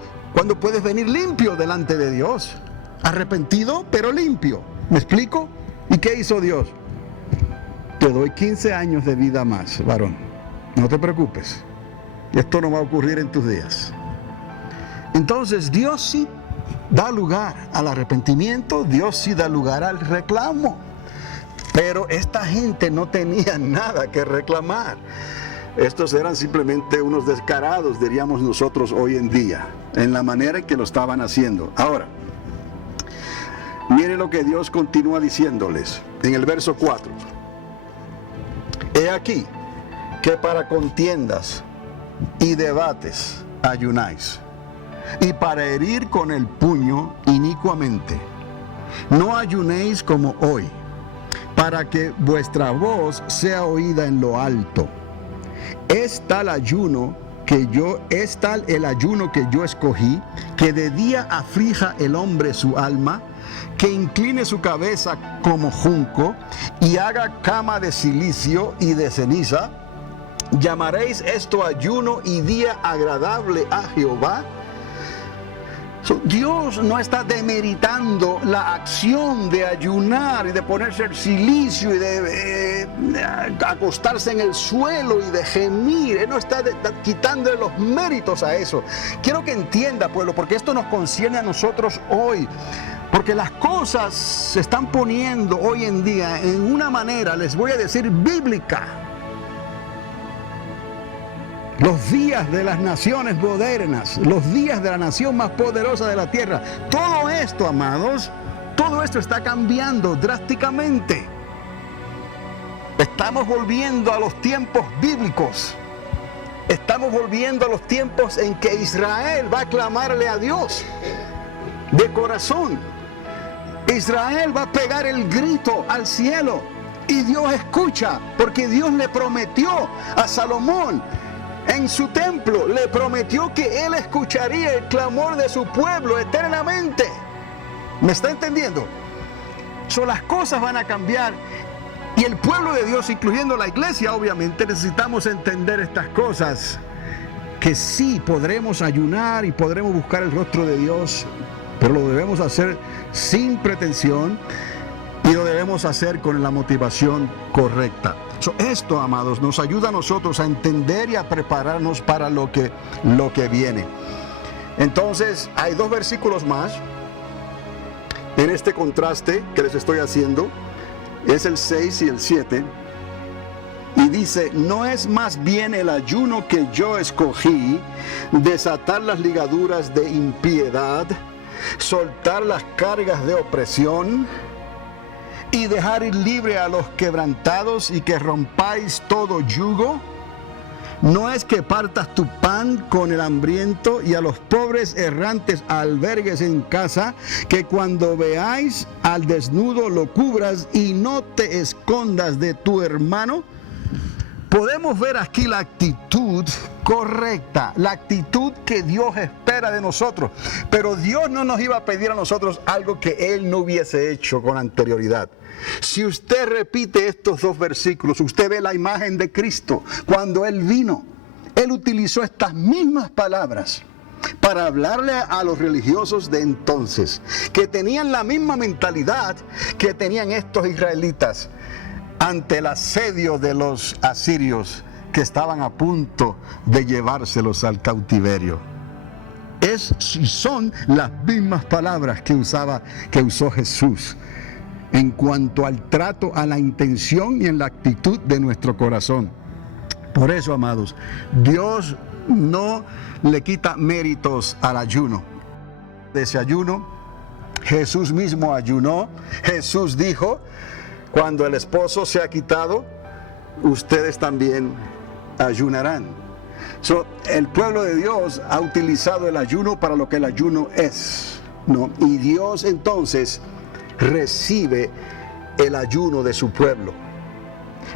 puedes venir limpio delante de Dios, arrepentido pero limpio. ¿Me explico? ¿Y qué hizo Dios? Te doy 15 años de vida más, varón. No te preocupes, esto no va a ocurrir en tus días. Entonces Dios sí da lugar al arrepentimiento, Dios sí da lugar al reclamo. Pero esta gente no tenía nada que reclamar. Estos eran simplemente unos descarados, diríamos nosotros hoy en día, en la manera en que lo estaban haciendo. Ahora, miren lo que Dios continúa diciéndoles en el verso 4. He aquí que para contiendas y debates ayunáis, y para herir con el puño inicuamente. No ayunéis como hoy, para que vuestra voz sea oída en lo alto. Es tal el ayuno que yo escogí, que de día aflija el hombre su alma, que incline su cabeza como junco, y haga cama de silicio y de ceniza. ¿Llamaréis esto ayuno y día agradable a Jehová? Dios no está demeritando la acción de ayunar y de ponerse el silicio y de acostarse en el suelo y de gemir. Él no está quitándole los méritos a eso. Quiero que entienda, pueblo, porque esto nos concierne a nosotros hoy. Porque las cosas se están poniendo hoy en día en una manera, les voy a decir, bíblica. Los días de las naciones modernas, los días de la nación más poderosa de la tierra, todo esto, amados, todo esto está cambiando drásticamente. Estamos volviendo a los tiempos bíblicos. Estamos volviendo a los tiempos en que Israel va a clamarle a Dios de corazón. Israel va a pegar el grito al cielo y Dios escucha, porque Dios le prometió a Salomón en su templo, le prometió que él escucharía el clamor de su pueblo eternamente. ¿Me está entendiendo? Las cosas van a cambiar. Y el pueblo de Dios, incluyendo la iglesia, obviamente, necesitamos entender estas cosas. Que sí podremos ayunar y podremos buscar el rostro de Dios, pero lo debemos hacer sin pretensión y lo debemos hacer con la motivación correcta. Esto, amados, nos ayuda a nosotros a entender y a prepararnos para lo que viene. Entonces, hay 2 versículos más en este contraste que les estoy haciendo. Es el 6 y el 7, y dice: ¿no es más bien el ayuno que yo escogí, desatar las ligaduras de impiedad, soltar las cargas de opresión, y dejar ir libre a los quebrantados, y que rompáis todo yugo? ¿No es que partas tu pan con el hambriento, y a los pobres errantes albergues en casa, que cuando veáis al desnudo lo cubras y no te escondas de tu hermano? Podemos ver aquí la actitud correcta, la actitud que Dios espera de nosotros. Pero Dios no nos iba a pedir a nosotros algo que Él no hubiese hecho con anterioridad. Si usted repite estos 2 versículos, usted ve la imagen de Cristo. Cuando Él vino, Él utilizó estas mismas palabras para hablarle a los religiosos de entonces, que tenían la misma mentalidad que tenían estos israelitas ante el asedio de los asirios, que estaban a punto de llevárselos al cautiverio. Son las mismas palabras que usó Jesús en cuanto al trato, a la intención y en la actitud de nuestro corazón. Por eso, amados, Dios no le quita méritos al ayuno. De ese ayuno, Jesús mismo ayunó. Jesús dijo: cuando el esposo se ha quitado, ustedes también ayunarán. El pueblo de Dios ha utilizado el ayuno para lo que el ayuno es, ¿no? Y Dios entonces recibe el ayuno de su pueblo.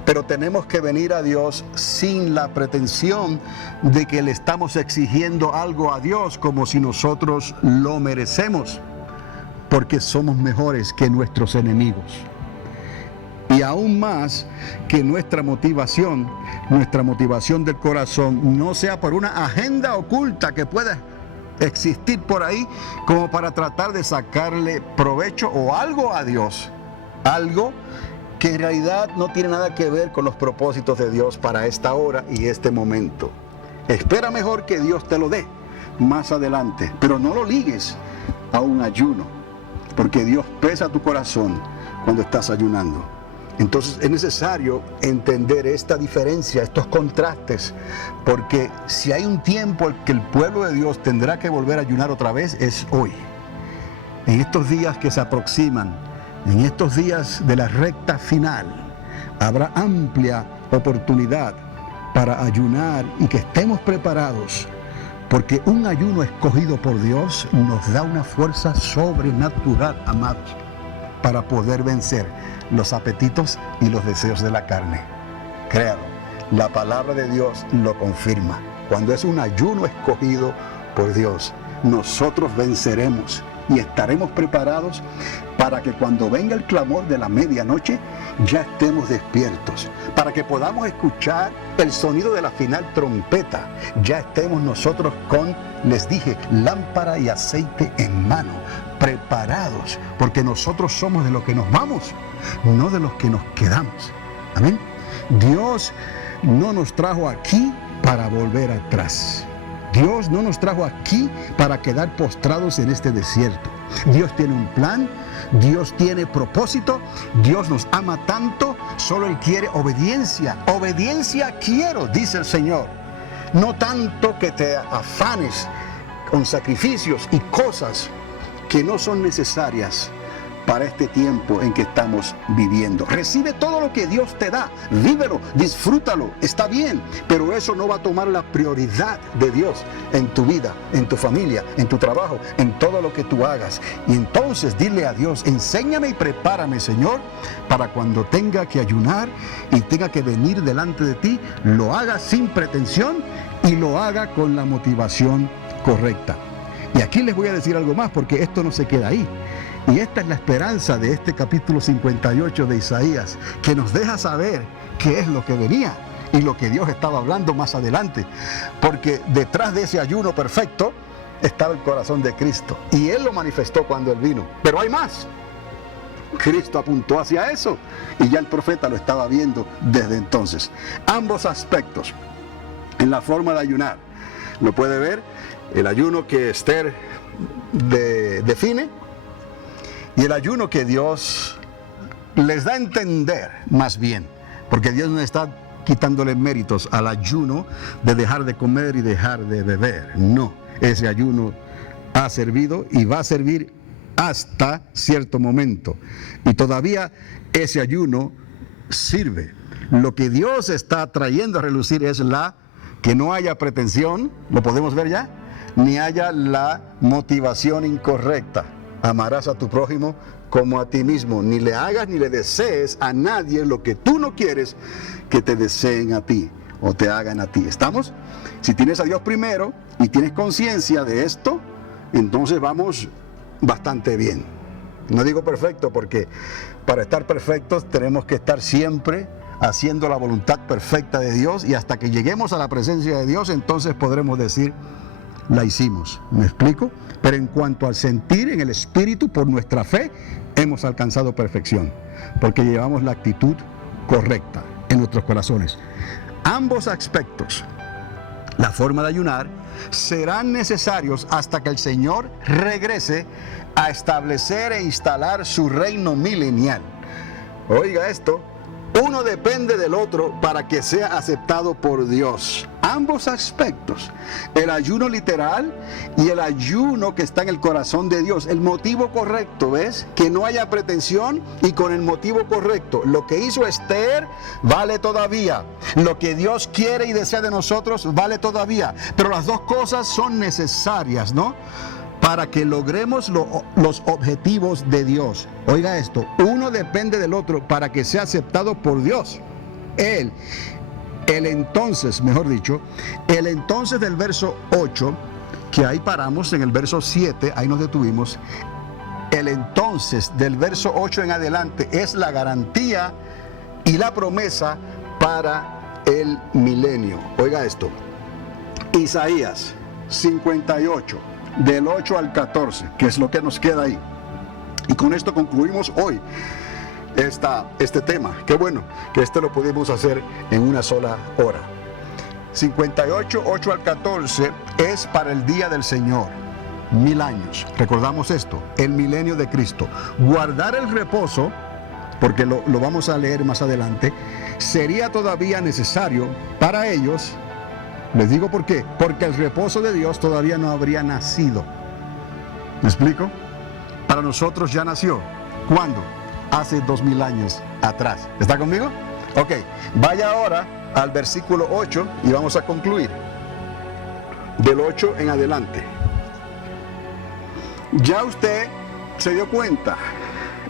Pero tenemos que venir a Dios sin la pretensión de que le estamos exigiendo algo a Dios como si nosotros lo merecemos, porque somos mejores que nuestros enemigos. Y aún más, que nuestra motivación del corazón no sea por una agenda oculta que pueda existir por ahí, como para tratar de sacarle provecho o algo a Dios, algo que en realidad no tiene nada que ver con los propósitos de Dios para esta hora y este momento. Espera mejor que Dios te lo dé más adelante, pero no lo ligues a un ayuno, porque Dios pesa tu corazón cuando estás ayunando. Entonces es necesario entender esta diferencia, estos contrastes, porque si hay un tiempo en que el pueblo de Dios tendrá que volver a ayunar otra vez, es hoy. En estos días que se aproximan, en estos días de la recta final, habrá amplia oportunidad para ayunar y que estemos preparados, porque un ayuno escogido por Dios nos da una fuerza sobrenatural, amados, para poder vencer los apetitos y los deseos de la carne. Créalo, la palabra de Dios lo confirma. Cuando es un ayuno escogido por Dios, nosotros venceremos y estaremos preparados para que cuando venga el clamor de la medianoche ya estemos despiertos, para que podamos escuchar el sonido de la final trompeta, ya estemos nosotros con, les dije, lámpara y aceite en mano, preparados, porque nosotros somos de los que nos vamos, no de los que nos quedamos. Amén. Dios no nos trajo aquí para volver atrás. Dios no nos trajo aquí para quedar postrados en este desierto. Dios tiene un plan, Dios tiene propósito, Dios nos ama tanto, solo Él quiere obediencia. Obediencia quiero, dice el Señor. No tanto que te afanes con sacrificios y cosas que no son necesarias para este tiempo en que estamos viviendo. Recibe todo lo que Dios te da, vívelo, disfrútalo, está bien, pero eso no va a tomar la prioridad de Dios en tu vida, en tu familia, en tu trabajo, en todo lo que tú hagas. Y entonces dile a Dios, enséñame y prepárame, Señor, para cuando tenga que ayunar y tenga que venir delante de ti, lo haga sin pretensión y lo haga con la motivación correcta. Y aquí les voy a decir algo más, porque esto no se queda ahí. Y esta es la esperanza de este capítulo 58 de Isaías, que nos deja saber qué es lo que venía y lo que Dios estaba hablando más adelante. Porque detrás de ese ayuno perfecto estaba el corazón de Cristo. Y Él lo manifestó cuando Él vino. Pero hay más. Cristo apuntó hacia eso. Y ya el profeta lo estaba viendo desde entonces. Ambos aspectos en la forma de ayunar. Lo puede ver, el ayuno que Esther define y el ayuno que Dios les da a entender más bien, porque Dios no está quitándole méritos al ayuno de dejar de comer y dejar de beber. No, ese ayuno ha servido y va a servir hasta cierto momento. Y todavía ese ayuno sirve. Lo que Dios está trayendo a relucir es que no haya pretensión, lo podemos ver ya, ni haya la motivación incorrecta. Amarás a tu prójimo como a ti mismo. Ni le hagas ni le desees a nadie lo que tú no quieres que te deseen a ti o te hagan a ti. ¿Estamos? Si tienes a Dios primero y tienes conciencia de esto, entonces vamos bastante bien. No digo perfecto, porque para estar perfectos tenemos que estar siempre haciendo la voluntad perfecta de Dios, y hasta que lleguemos a la presencia de Dios, entonces podremos decir, la hicimos. ¿Me explico? Pero en cuanto al sentir en el Espíritu, por nuestra fe, hemos alcanzado perfección, porque llevamos la actitud correcta en nuestros corazones. Ambos aspectos, la forma de ayunar, serán necesarios hasta que el Señor regrese a establecer e instalar su reino milenial. Oiga esto. Uno depende del otro para que sea aceptado por Dios. Ambos aspectos, el ayuno literal y el ayuno que está en el corazón de Dios. El motivo correcto, ¿ves? Que no haya pretensión y con el motivo correcto. Lo que hizo Esther vale todavía. Lo que Dios quiere y desea de nosotros vale todavía. Pero las dos cosas son necesarias, ¿no? Para que logremos los objetivos de Dios. Oiga esto, uno depende del otro para que sea aceptado por Dios. El entonces del verso 8, que ahí paramos en el verso 7, ahí nos detuvimos. El entonces del verso 8 en adelante es la garantía y la promesa para el milenio. Oiga esto, Isaías 58. Del 8 al 14, que es lo que nos queda ahí. Y con esto concluimos hoy este tema. Qué bueno que lo pudimos hacer en una sola hora. 58, 8 al 14 es para el día del Señor. 1000 años. Recordamos esto, el milenio de Cristo. Guardar el reposo, porque lo vamos a leer más adelante, sería todavía necesario para ellos. Les digo por qué. Porque el reposo de Dios todavía no habría nacido. ¿Me explico? Para nosotros ya nació. ¿Cuándo? Hace 2000 años atrás. ¿Está conmigo? Ok. Vaya ahora al versículo 8 y vamos a concluir. Del 8 en adelante. Ya usted se dio cuenta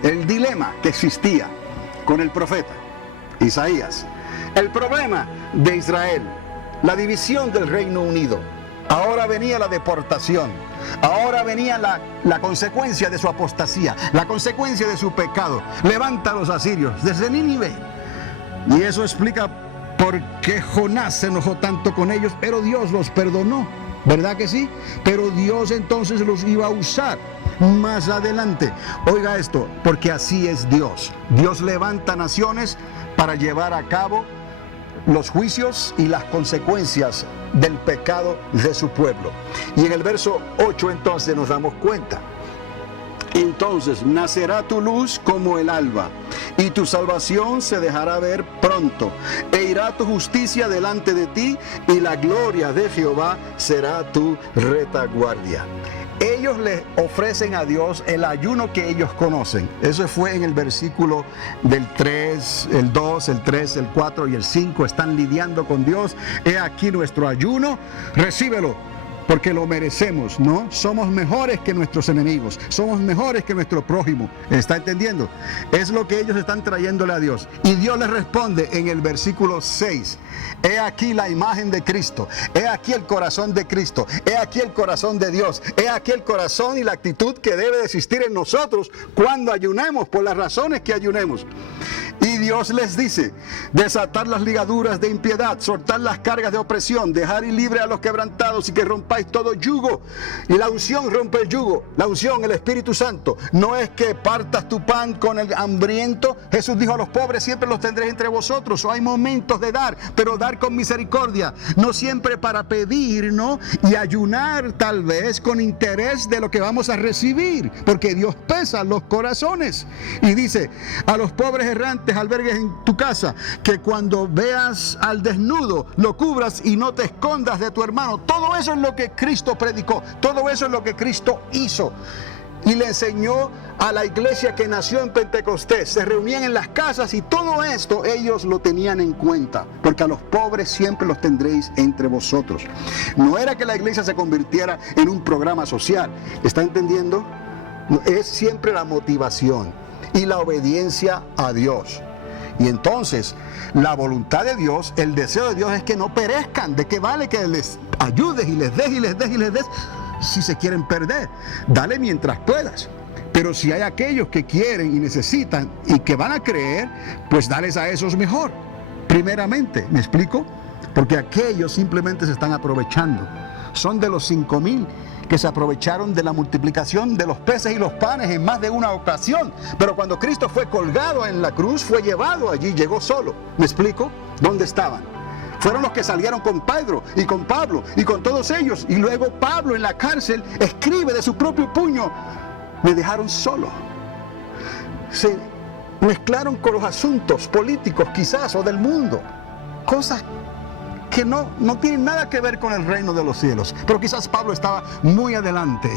el dilema que existía con el profeta Isaías. El problema de Israel. La división del Reino Unido. Ahora venía la deportación. Ahora venía la consecuencia de su apostasía, la consecuencia de su pecado. Levanta a los asirios desde Nínive. Y eso explica por qué Jonás se enojó tanto con ellos, pero Dios los perdonó. ¿Verdad que sí? Pero Dios entonces los iba a usar más adelante. Oiga esto, porque así es Dios. Dios levanta naciones para llevar a cabo los juicios y las consecuencias del pecado de su pueblo. Y en el verso 8 entonces nos damos cuenta. Entonces nacerá tu luz como el alba, y tu salvación se dejará ver pronto, e irá tu justicia delante de ti, y la gloria de Jehová será tu retaguardia. Ellos le ofrecen a Dios el ayuno que ellos conocen. Eso fue en el versículo del 3, el 2, el 3, el 4 y el 5. Están lidiando con Dios. He aquí nuestro ayuno, recíbelo, porque lo merecemos, ¿no? Somos mejores que nuestros enemigos, somos mejores que nuestro prójimo. ¿Está entendiendo? Es lo que ellos están trayéndole a Dios. Y Dios les responde en el versículo 6. He aquí la imagen de Cristo, he aquí el corazón de Cristo, he aquí el corazón de Dios, he aquí el corazón y la actitud que debe de existir en nosotros cuando ayunemos, por las razones que ayunemos. Y Dios les dice: desatar las ligaduras de impiedad, soltar las cargas de opresión, dejar ir libre a los quebrantados y que rompáis todo yugo. Y la unción rompe el yugo, la unción, el Espíritu Santo. No es que partas tu pan con el hambriento. Jesús dijo: a los pobres siempre los tendréis entre vosotros. O hay momentos de dar, pero dar con misericordia, no siempre para pedir, ¿no? Y ayunar tal vez con interés de lo que vamos a recibir, porque Dios pesa los corazones. Y dice: a los pobres errantes albergues en tu casa, que cuando veas al desnudo lo cubras y no te escondas de tu hermano. Todo eso es lo que Cristo predicó, todo eso es lo que Cristo hizo. Y le enseñó a la iglesia que nació en Pentecostés. Se reunían en las casas y todo esto ellos lo tenían en cuenta, porque a los pobres siempre los tendréis entre vosotros. No era que la iglesia se convirtiera en un programa social, ¿está entendiendo? Es siempre la motivación y la obediencia a Dios. Y entonces la voluntad de Dios, el deseo de Dios es que no perezcan. ¿De qué vale que les ayudes y les des y les des y les des si se quieren perder? Dale mientras puedas. Pero si hay aquellos que quieren y necesitan y que van a creer, pues dales a esos mejor. Primeramente, ¿me explico? Porque aquellos simplemente se están aprovechando. Son de los 5,000 que se aprovecharon de la multiplicación de los peces y los panes en más de una ocasión. Pero cuando Cristo fue colgado en la cruz, fue llevado allí, llegó solo. ¿Me explico? ¿Dónde estaban? Fueron los que salieron con Pedro y con Pablo y con todos ellos. Y luego Pablo en la cárcel escribe de su propio puño: me dejaron solo. Se mezclaron con los asuntos políticos quizás o del mundo. Cosas que no tienen nada que ver con el reino de los cielos. Pero quizás Pablo estaba muy adelante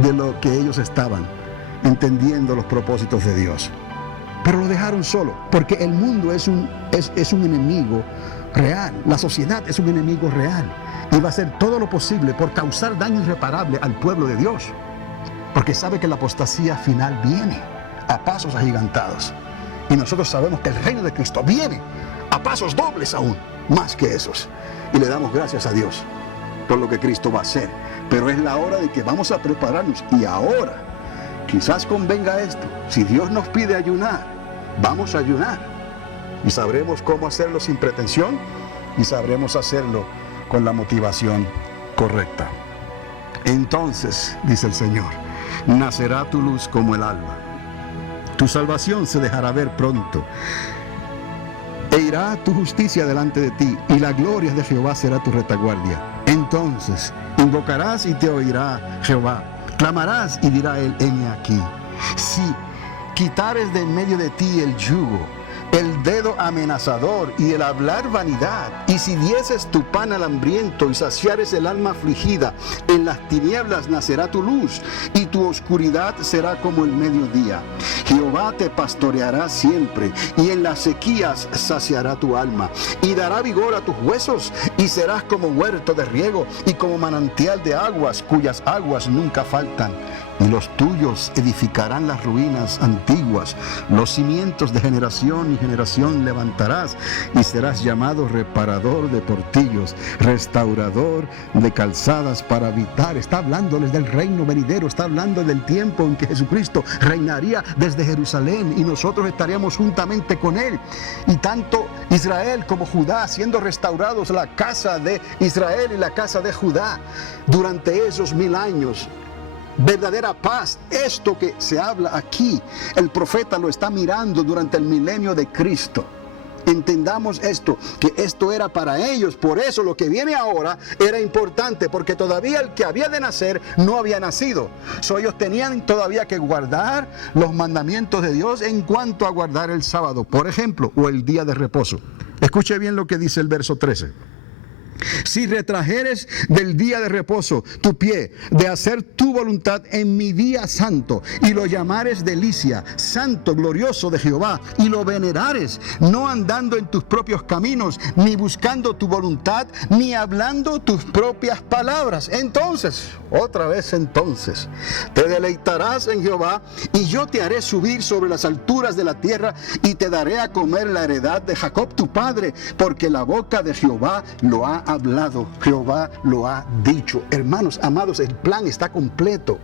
de lo que ellos estaban, entendiendo los propósitos de Dios. Pero lo dejaron solo, porque el mundo es un enemigo real. La sociedad es un enemigo real. Y va a hacer todo lo posible por causar daño irreparable al pueblo de Dios. Porque sabe que la apostasía final viene a pasos agigantados. Y nosotros sabemos que el reino de Cristo viene a pasos dobles aún, más que esos. Y le damos gracias a Dios por lo que Cristo va a hacer. Pero es la hora de que vamos a prepararnos. Y ahora, quizás convenga esto. Si Dios nos pide ayunar, vamos a ayunar. Y sabremos cómo hacerlo sin pretensión. Y sabremos hacerlo con la motivación correcta. Entonces, dice el Señor, nacerá tu luz como el alba. Tu salvación se dejará ver pronto. E irá tu justicia delante de ti, y la gloria de Jehová será tu retaguardia. Entonces invocarás y te oirá Jehová. Clamarás y dirá él: heme aquí. Si quitares de en medio de ti el yugo, el dedo amenazador y el hablar vanidad, y si dieses tu pan al hambriento y saciares el alma afligida, en las tinieblas nacerá tu luz, y tu oscuridad será como el mediodía. Jehová te pastoreará siempre, y en las sequías saciará tu alma, y dará vigor a tus huesos, y serás como huerto de riego, y como manantial de aguas, cuyas aguas nunca faltan. Y los tuyos edificarán las ruinas antiguas, los cimientos de generación y generación levantarás, y serás llamado reparador de portillos, restaurador de calzadas para habitar. Está hablándoles del reino venidero, está hablando del tiempo en que Jesucristo reinaría desde Jerusalén y nosotros estaríamos juntamente con él. Y tanto Israel como Judá siendo restaurados, la casa de Israel y la casa de Judá, durante esos 1000 años. Verdadera paz. Esto que se habla aquí, el profeta lo está mirando durante el milenio de Cristo. Entendamos esto, que esto era para ellos. Por eso lo que viene ahora era importante, porque todavía el que había de nacer no había nacido. Ellos tenían todavía que guardar los mandamientos de Dios en cuanto a guardar el sábado, por ejemplo, o el día de reposo. Escuche bien lo que dice el verso 13. Si retrajeres del día de reposo tu pie de hacer tu voluntad en mi día santo, y lo llamares delicia, santo, glorioso de Jehová, y lo venerares, no andando en tus propios caminos, ni buscando tu voluntad, ni hablando tus propias palabras, entonces, otra vez entonces, te deleitarás en Jehová, y yo te haré subir sobre las alturas de la tierra, y te daré a comer la heredad de Jacob tu padre, porque la boca de Jehová lo ha hablado, Jehová lo ha dicho. Hermanos amados, el plan está completo.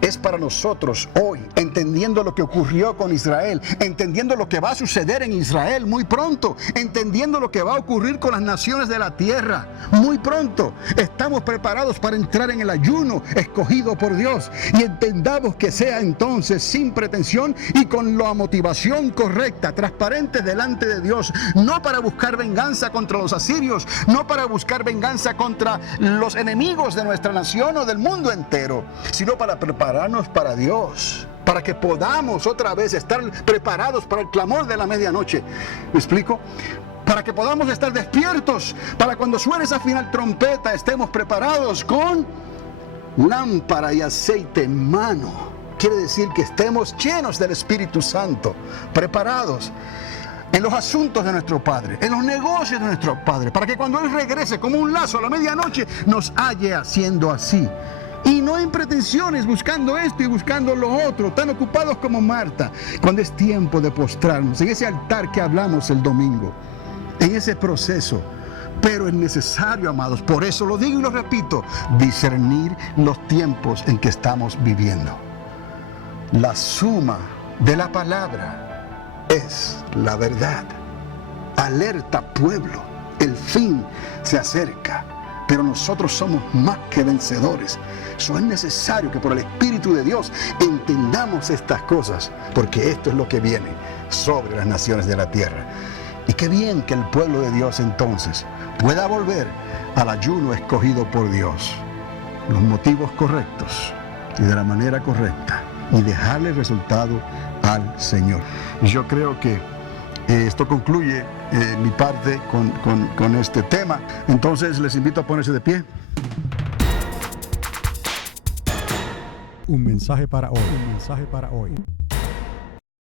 Es para nosotros hoy, entendiendo lo que ocurrió con Israel, entendiendo lo que va a suceder en Israel muy pronto, entendiendo lo que va a ocurrir con las naciones de la tierra muy pronto. Estamos preparados para entrar en el ayuno escogido por Dios, y entendamos que sea entonces sin pretensión y con la motivación correcta, transparentes delante de Dios, no para buscar venganza contra los asirios, no para buscar venganza contra los enemigos de nuestra nación o del mundo entero, sino para prepararnos para Dios, para que podamos otra vez estar preparados para el clamor de la medianoche. ¿Me explico? Para que podamos estar despiertos, para cuando suene esa final trompeta estemos preparados con lámpara y aceite en mano. Quiere decir que estemos llenos del Espíritu Santo, preparados en los asuntos de nuestro Padre, en los negocios de nuestro Padre, para que cuando Él regrese como un lazo a la medianoche nos halle haciendo así. Y no en pretensiones, buscando esto y buscando lo otro, tan ocupados como Marta, cuando es tiempo de postrarnos en ese altar que hablamos el domingo, en ese proceso. Pero es necesario, amados, por eso lo digo y lo repito, discernir los tiempos en que estamos viviendo. La suma de la palabra es la verdad. Alerta, pueblo, el fin se acerca. Pero nosotros somos más que vencedores. Eso es necesario que por el Espíritu de Dios entendamos estas cosas, porque esto es lo que viene sobre las naciones de la tierra. Y qué bien que el pueblo de Dios entonces pueda volver al ayuno escogido por Dios, los motivos correctos y de la manera correcta, y dejarle el resultado al Señor. Y yo creo que esto concluye mi parte con este tema. Entonces les invito a ponerse de pie. Un mensaje para hoy. Un mensaje para hoy.